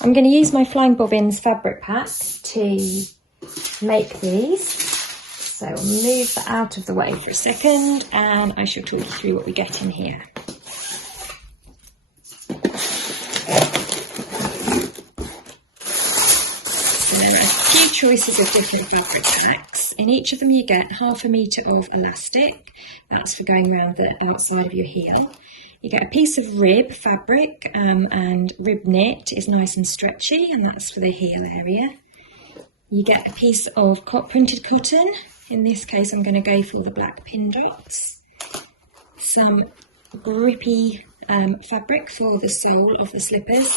I'm going to use my Flying Bobbins fabric packs to make these. So I'll move that out of the way for a second and I shall talk you through what we get in here. So there are a few choices of different fabric packs. In each of them you get 1/2 metre of elastic, that's for going around the outside of your heel. You get a piece of rib fabric, and rib knit is nice and stretchy, and that's for the heel area. You get a piece of printed cotton. In this case, I'm going to go for the black pin dots. Some grippy fabric for the sole of the slippers.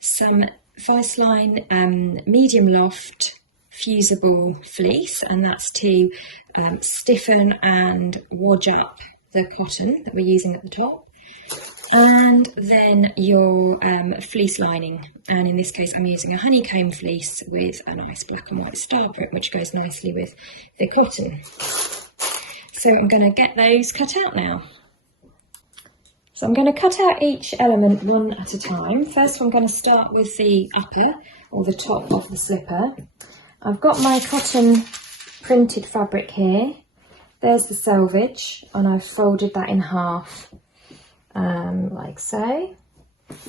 Some Fleece medium loft fusible fleece, and that's to stiffen and wodge up the cotton that we're using at the top. And then your fleece lining, and in this case I'm using a honeycomb fleece with a nice black and white star print which goes nicely with the cotton. So I'm going to get those cut out now. So I'm going to cut out each element one at a time. First I'm going to start with the upper or the top of the slipper. I've got my cotton printed fabric here. There's the selvage and I've folded that in half. Like so.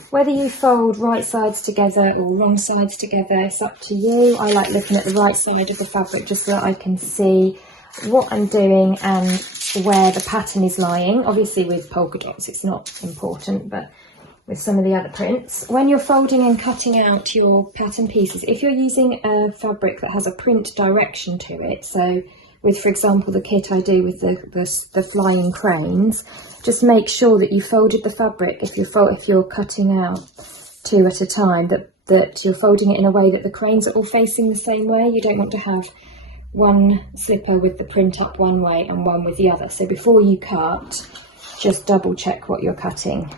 Whether you fold right sides together or wrong sides together, it's up to you. I like looking at the right side of the fabric just so that I can see what I'm doing and where the pattern is lying. Obviously with polka dots it's not important, but with some of the other prints, when you're folding and cutting out your pattern pieces, if you're using a fabric that has a print direction to it, so with, for example, the kit I do with the flying cranes, just make sure that you folded the fabric if you're cutting out 2 at a time, that you're folding it in a way that the cranes are all facing the same way. You don't want to have one slipper with the print up one way and one with the other. So before you cut, just double check what you're cutting.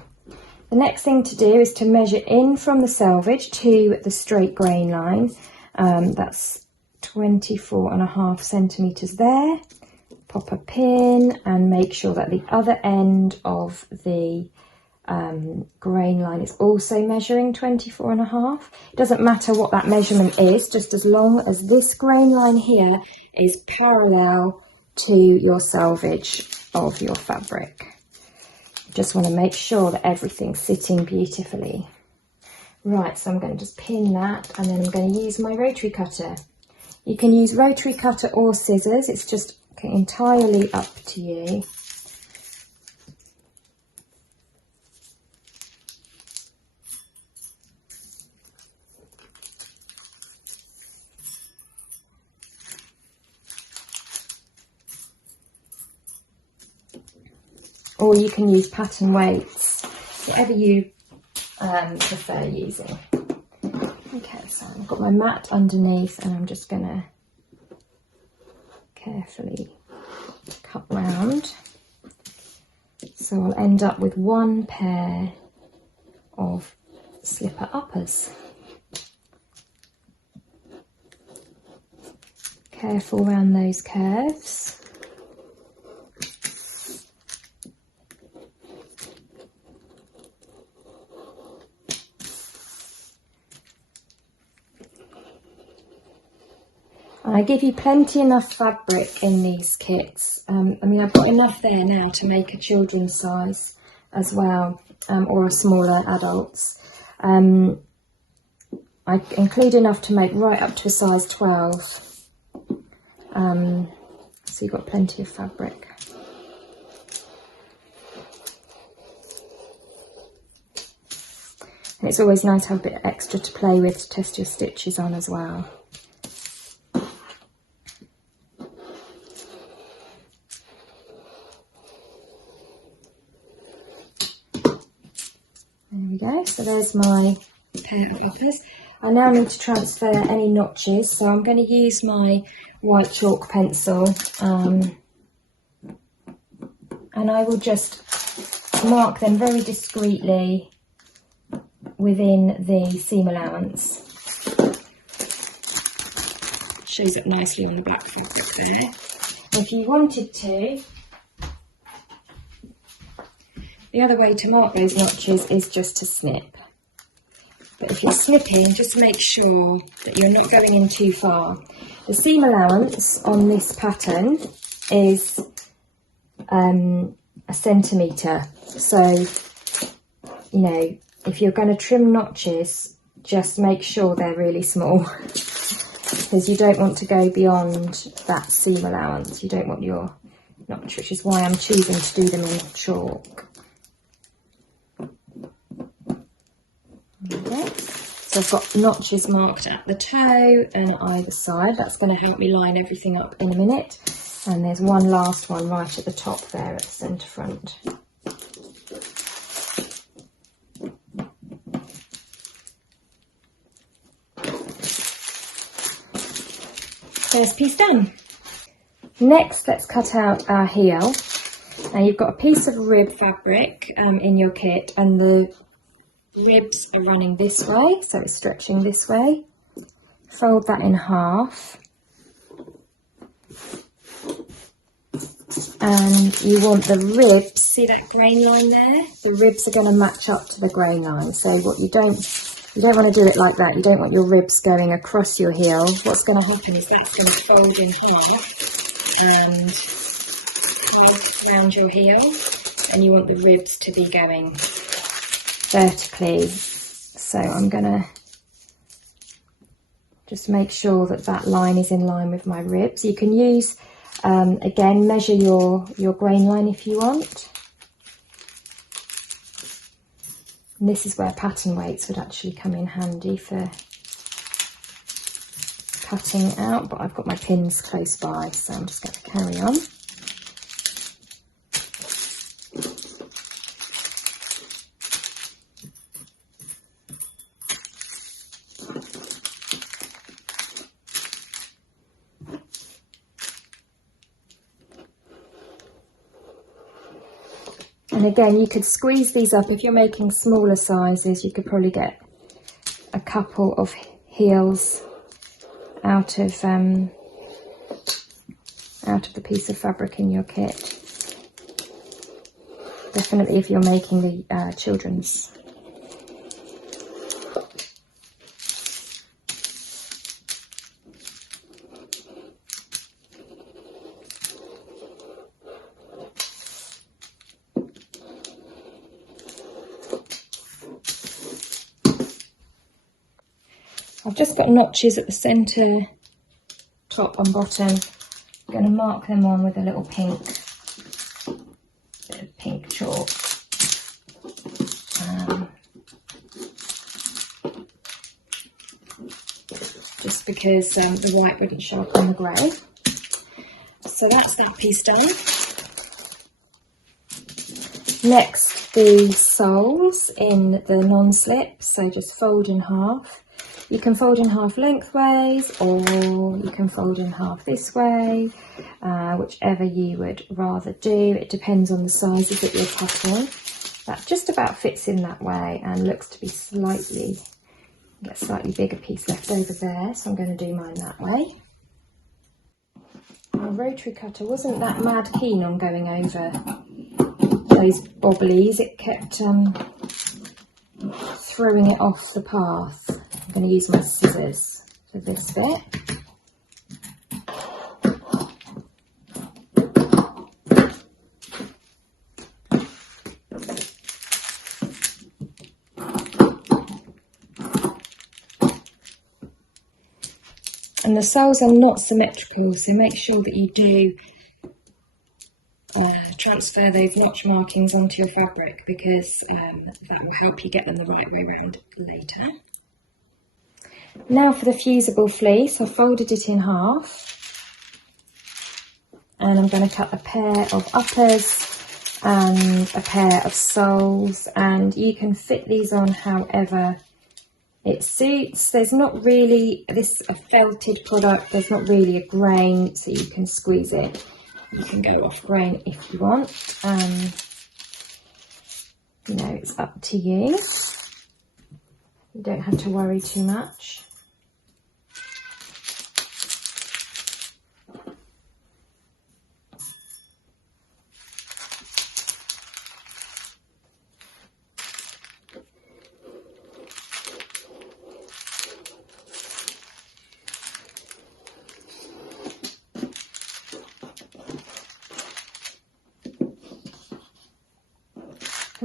The next thing to do is to measure in from the selvage to the straight grain line. That's 24.5 centimetres there. Pop a pin and make sure that the other end of the grain line is also measuring 24.5. It doesn't matter what that measurement is, just as long as this grain line here is parallel to your selvage of your fabric. Just want to make sure that everything's sitting beautifully. Right, so I'm going to just pin that and then I'm going to use my rotary cutter. You can use rotary cutter or scissors, it's just entirely up to you. Or you can use pattern weights, whatever you prefer using. Okay, so I've got my mat underneath and I'm just going to carefully cut round. So I'll end up with one pair of slipper uppers. Careful around those curves. I give you plenty enough fabric in these kits. I mean, I've got enough there now to make a children's size as well, or a smaller adults. I include enough to make right up to a size 12. So you've got plenty of fabric. And it's always nice to have a bit extra to play with to test your stitches on as well. There we go, so there's my pair of uppers. I now need to transfer any notches, so I'm going to use my white chalk pencil and I will just mark them very discreetly within the seam allowance. Shows up nicely on the black fabric there. If you wanted to, the other way to mark those notches is just to snip. but if you're snipping, just make sure that you're not going in too far. The seam allowance on this pattern is a centimetre, so you know, if you're going to trim notches, just make sure they're really small, because you don't want to go beyond that seam allowance. You don't want your notch, which is why I'm choosing to do them in chalk. Okay. So I've got notches marked at the toe and either side. That's going to help me line everything up in a minute. And there's one last one right at the top there at the centre front. First piece done. Next, let's cut out our heel. Now you've got a piece of rib fabric in your kit, and the ribs are running this way, so it's stretching this way. Fold that in half. And you want the ribs, see that grain line there? The ribs are going to match up to the grain line. So what you don't want to do it like that. You don't want your ribs going across your heel. What's going to happen is that's going to fold in half and come around your heel, and you want the ribs to be going vertically. So I'm going to just make sure that that line is in line with my ribs. You can use, again, measure your grain line if you want. And this is where pattern weights would actually come in handy for cutting out, but I've got my pins close by, so I'm just going to carry on. And again, you could squeeze these up. If you're making smaller sizes, you could probably get a couple of heels out of the piece of fabric in your kit. Definitely if you're making the children's. I've just got notches at the centre, top and bottom. I'm going to mark them on with a little bit of pink chalk. Just because the white wouldn't show up on the grey. So that's that piece done. Next, the soles in the non-slip, so just fold in half. You can fold in half lengthways, or you can fold in half this way, whichever you would rather do. It depends on the sizes that you're cutting. That just about fits in that way and looks to be slightly, get a slightly bigger piece left over there, so I'm going to do mine that way. My rotary cutter wasn't that mad keen on going over those bobblies. It kept throwing it off the path. I'm going to use my scissors for this bit. And the soles are not symmetrical, so make sure that you do transfer those notch markings onto your fabric, because that will help you get them the right way around later. Now for the fusible fleece, I folded it in half, and I'm going to cut a pair of uppers and a pair of soles, and you can fit these on however it suits. There's not really, this a felted product, there's not really a grain, so you can squeeze it. You can go off grain if you want. You know, it's up to you. You don't have to worry too much.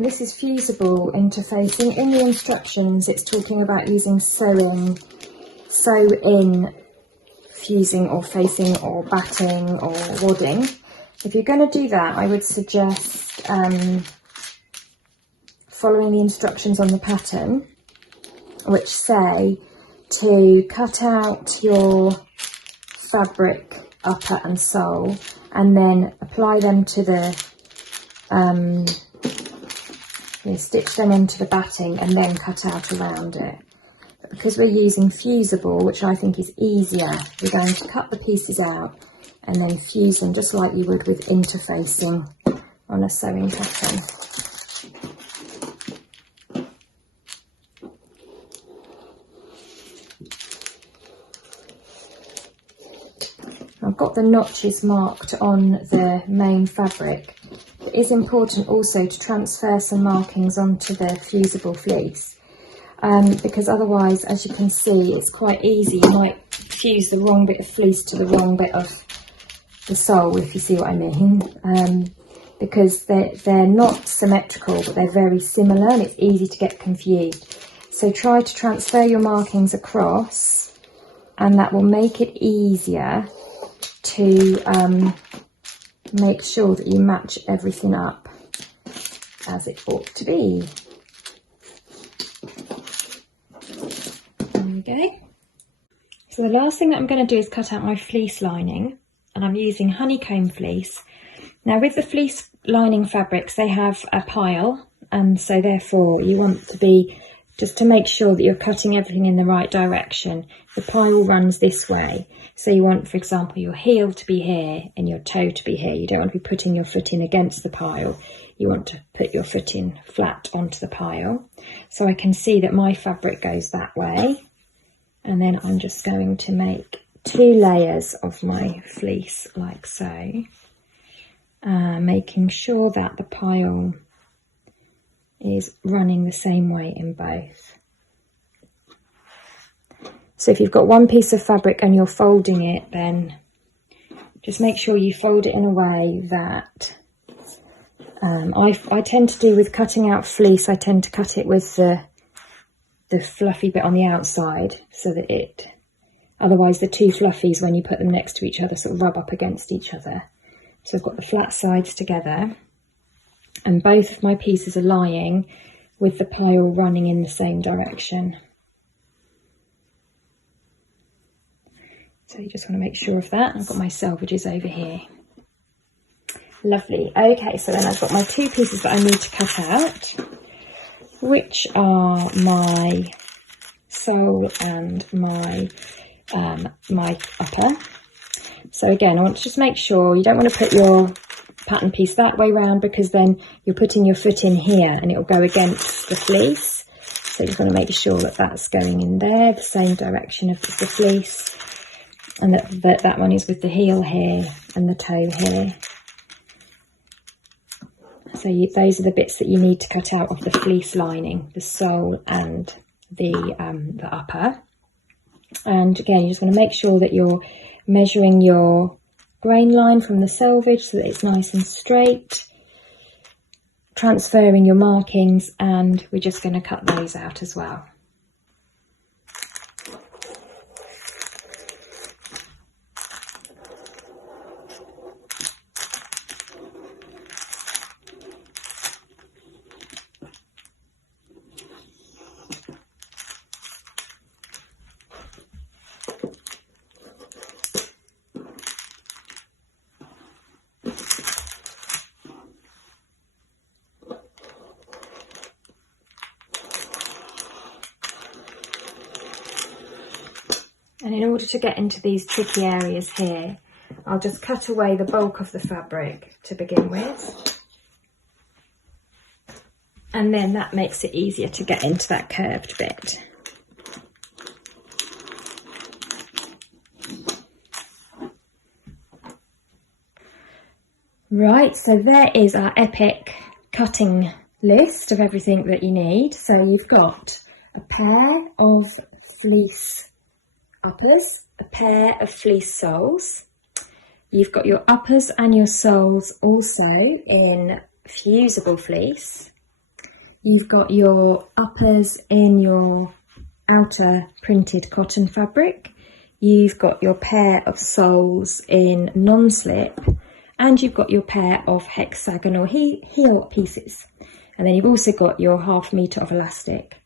And this is Fusible Interfacing. In the instructions it's talking about using sew in, fusing or facing or batting or wadding. If you're going to do that, I would suggest following the instructions on the pattern, which say to cut out your fabric upper and sole and then apply them to the stitch them into the batting and then cut out around it. But because we're using fusible, which I think is easier, we're going to cut the pieces out and then fuse them just like you would with interfacing on a sewing pattern. I've got the notches marked on the main fabric. It is important also to transfer some markings onto the fusible fleece, because otherwise, as you can see, it's quite easy. You might fuse the wrong bit of fleece to the wrong bit of the sole, if you see what I mean, because they're not symmetrical, but they're very similar and it's easy to get confused. So try to transfer your markings across, and that will make it easier to make sure that you match everything up as it ought to be. There we go. So the last thing that I'm going to do is cut out my fleece lining, and I'm using honeycomb fleece. Now with the fleece lining fabrics, they have a pile, and so therefore you want to be, just to make sure that you're cutting everything in the right direction, the pile runs this way. So you want, for example, your heel to be here and your toe to be here. You don't want to be putting your foot in against the pile. You want to put your foot in flat onto the pile. So I can see that my fabric goes that way. And then I'm just going to make 2 layers of my fleece like so, making sure that the pile is running the same way in both. So if you've got one piece of fabric and you're folding it, then just make sure you fold it in a way that I tend to do with cutting out fleece. I tend to cut it with the fluffy bit on the outside, so that otherwise the two fluffies, when you put them next to each other, sort of rub up against each other. So I've got the flat sides together, and both of my pieces are lying with the pile running in the same direction. So you just want to make sure of that. I've got my selvages over here. Lovely. Okay, so then I've got my 2 pieces that I need to cut out, which are my sole and my upper. So again, I want to just make sure you don't want to put your pattern piece that way round, because then you're putting your foot in here and it will go against the fleece. So you just want to make sure that that's going in there, the same direction of the fleece, and that one is with the heel here and the toe here. So those are the bits that you need to cut out of the fleece lining, the sole and the upper. And again, you just want to make sure that you're measuring your grain line from the selvage so that it's nice and straight, transferring your markings, and we're just going to cut those out as well. And in order to get into these tricky areas here, I'll just cut away the bulk of the fabric to begin with. And then that makes it easier to get into that curved bit. Right, so there is our epic cutting list of everything that you need. So you've got a pair of fleece uppers, a pair of fleece soles. You've got your uppers and your soles also in fusible fleece. you've got your uppers in your outer printed cotton fabric, you've got your pair of soles in non-slip, and you've got your pair of hexagonal heel pieces. And then you've also got your 1/2 metre of elastic.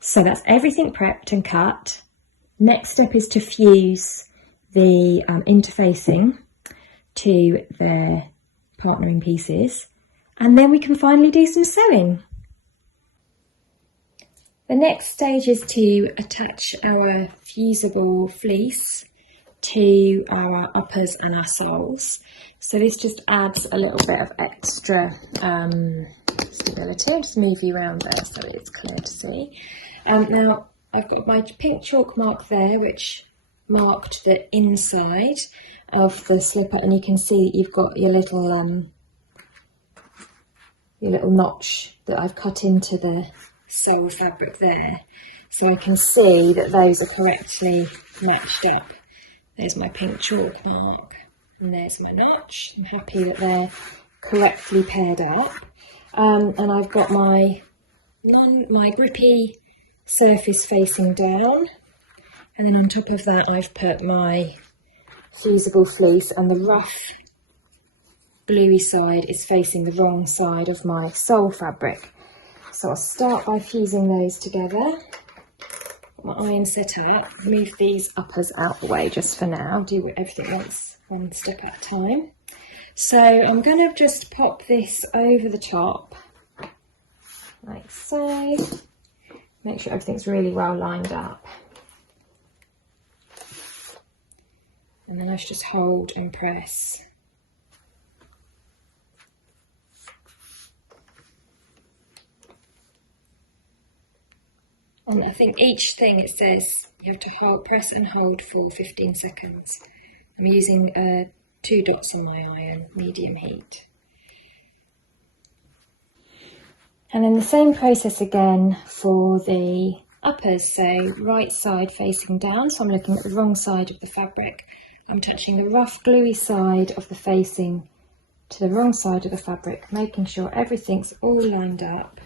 So that's everything prepped and cut. Next step is to fuse the interfacing to their partnering pieces, and then we can finally do some sewing. The next stage is to attach our fusible fleece to our uppers and our soles. So this just adds a little bit of extra stability. I'll just move you around there so it's clear to see. Now I've got my pink chalk mark there, which marked the inside of the slipper, and you can see that you've got your little notch that I've cut into the sole fabric there, so I can see that those are correctly matched up. There's my pink chalk mark and there's my notch. I'm happy that they're correctly paired up, and I've got my grippy surface facing down, and then on top of that I've put my fusible fleece, and the rough bluey side is facing the wrong side of my sole fabric. So I'll start by fusing those together. Got my iron set up, move these uppers out the way just for now, do everything one step at a time. So I'm going to just pop this over the top, like so. Make sure everything's really well lined up. And then let's just hold and press. And I think each thing it says you have to press and hold for 15 seconds. I'm using 2 dots on my iron, medium heat. And then the same process again for the uppers, so right side facing down, so I'm looking at the wrong side of the fabric. I'm touching the rough gluey side of the facing to the wrong side of the fabric, making sure everything's all lined up.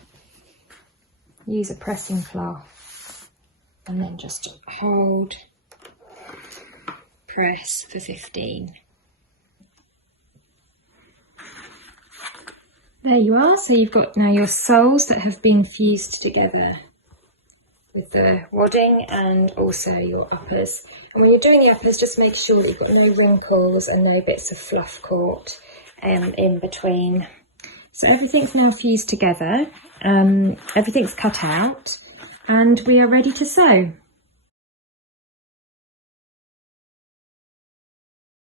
Use a pressing cloth and then just hold, press for 15. There you are, so you've got now your soles that have been fused together with the wadding and also your uppers. And when you're doing the uppers, just make sure that you've got no wrinkles and no bits of fluff caught in between. So everything's now fused together, everything's cut out, and we are ready to sew.